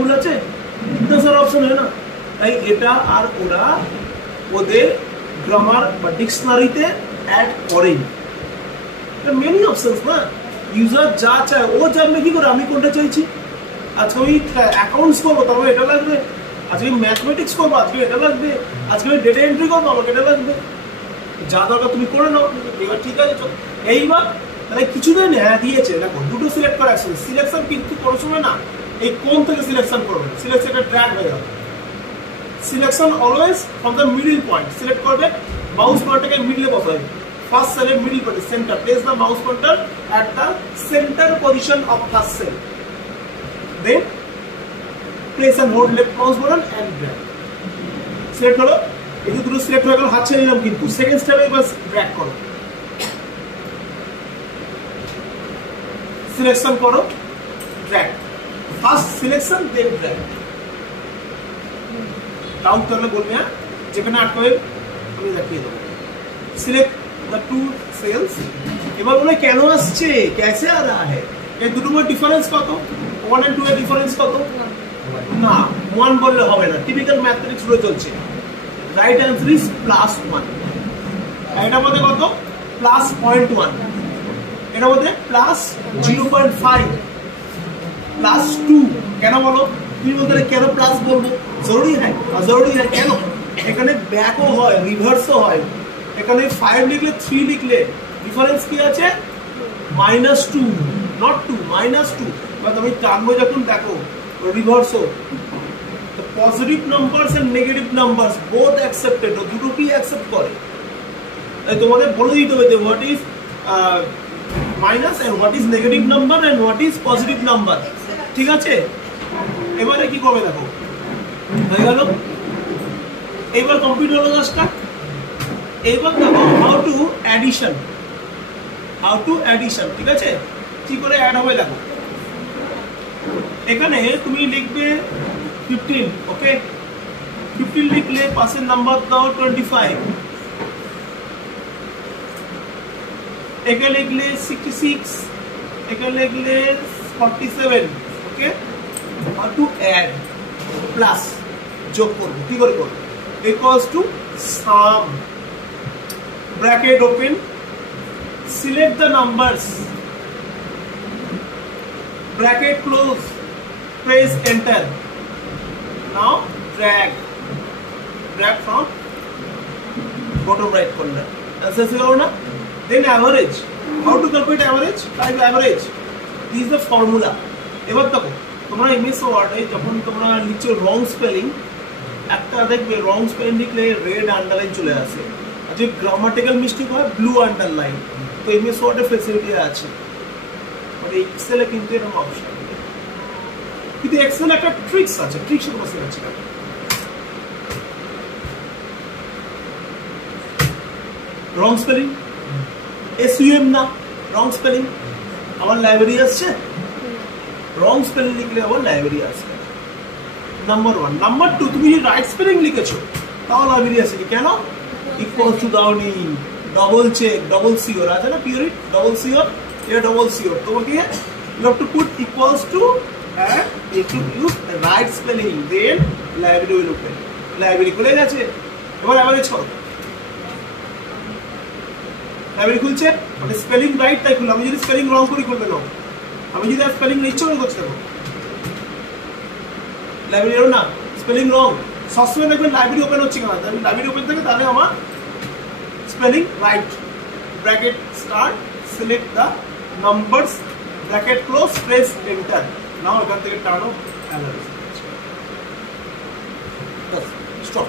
ভুল আছে? इतना सारा ऑप्शन है ना, তাই এটা আর ওরা ওদের গ্রামার বা ডিকশনারিতে অ্যাড করেন। এটা মেনি অপশনস না, ইউজার যা চায় ও জানবে কি করে আমি কোনটা চাইছি। আজকে আমি অ্যাকাউন্টস করবো তারপর এটা লাগবে, আজকে আমি ম্যাথমেটিক্স করবো আজকে এটা লাগবে, আজকে আমি ডেটা এন্ট্রি করবো আমাকে এটা লাগবে, যা দরকার তুমি করে নাও। এবার ঠিক আছে চল, এইবার তাহলে কিছুদিন হ্যাঁ দিয়েছে, দেখো দুটো সিলেক্ট করা আছে। সিলেকশন কিন্তু কোনো সময় না এই কোন থেকে সিলেকশন করবে, সিলেকশনটা ট্র্যাক হয়ে যাবে। Selection always from the middle point select করবে, মাউস পয়েন্টটাকে মিডলে বসাবে। ফার্স্ট সেলের middle point centre, place the mouse pointer at the centre position of first cell, then place and hold left mouse button and drag. Select হলো, এই যে দুটো select হয়ে গেল, হাত ছেড়ে নিলাম কিন্তু সেকেন্ড স্টেপে বাস ড্র্যাগ করো, সিলেকশন করো, drag, first selection then drag. Doubt করলে বলবে, হ্যাঁ যেখানে আটকাবে আমি দেখিয়ে দেবো। Select the two cells. এবার বলে কেন আসছে, कैसे आ रहा है, এই দুটোর মধ্যে ডিফারেন্স কত, 1 and 2 এর ডিফারেন্স কত? না 1 বললে হবে না, টিপিক্যাল ম্যাথমেটিক্স রুলে চলছে। Right answer is +1। এটার মধ্যে কত? +0.1, এটার মধ্যে +0.5, +2। কেন বলো? তুমি বলতে কেন প্লাস বলবো? জরুরি হয়, জরুরি হয় কেন? এখানে ব্যাকও হয়, রিভার্সও হয়। এখানে 5 লিখলে 3 লিখলে ডিফারেন্স কি আছে? -2, নট 2, -2। বা তুমি টানবো যখন দেখো রিভার্সও, তো positive numbers and negative numbers both accepted, দুটোকেই অ্যাকসেপ্ট করে। তাই তোমাদের বলে দিতে হবে যে what is minus and what is negative number and what is positive number, ঠিক আছে? এবারে কি করবে দেখো, হয়ে গেল। এবার কমপ্লিট হলো কাজটা। এবার দেখো হাউ টু অ্যাডিশন, ঠিক আছে? কি করে অ্যাড হবে দেখো, এখানে তুমি লিখবে 15, ওকে? 15 লিখলে পাশের নাম্বার দাও 25, এখানে লিখলে 66, এখানে লিখলে 47, ওকে? How to add, প্লাস যোগ করব, কি করে করব? Equals to some, bracket open, select the numbers, bracket close, press enter. Now drag from bottom right corner, answer से करो ना। Then average, how to calculate average? Type average, this is the formula। এবার দেখো তোমরা MS ওয়ার্ডে যখন তোমরা লিখছো রং স্পেলিং, একটা দেখবে রং স্পেলিং লিখলে রেড আন্ডারলাইন চলে আসে, আর যদি গ্রামাটিক্যাল মিস্টেক হয় ব্লু আন্ডারলাইন। তো এমএস ওয়ার্ডে ফেসিলিটি আছে, মানে এক্সেলে কিন্তু এরকম অপশন, কিন্তু এক্সেলে একটা ট্রিক্স আছে, ট্রিক্সের কথা আছে। রং স্পেলিং SUM না, রং স্পেলিং আমার লাইব্রেরি আসছে, রং স্পেলিং লিখলে আবার লাইব্রেরি আসবে। নাম্বার 1। নাম্বার 2, তুমি যদি রাইট স্পেলিং লিখেছো তাও লাইব্রেরি আসবে। কেন? ইকুয়ালস টু দাওনি, ডবল চেক, ডবল সিওর আছে না, পিওরিট ডবল সিওর, এটা ডবল সিওর। তোমাকে you have to put equals to and you have to use the right spelling, then library will open। Library খুলে গেছে, এবার অ্যাভারেজ করো। লাইব্রেরি খুলছে, মানে স্পেলিং রাইট তাই খুললাম। আমি যদি স্পেলিং রং করি খুলবে না, আমি যদি স্পেলিং ইচ্ছা করে করতে থাকো, লাইব্রেরি এরো না, স্পেলিং রং। সবসময় দেখবেন লাইব্রেরি ওপেন হচ্ছে কেন, তাহলে লাইব্রেরি ওপেন থাকে তাহলে আমার spelling right. Bracket start, select the numbers, bracket close, press enter. Now এখান থেকে টানো অ্যানালাইসিস, স্টপ।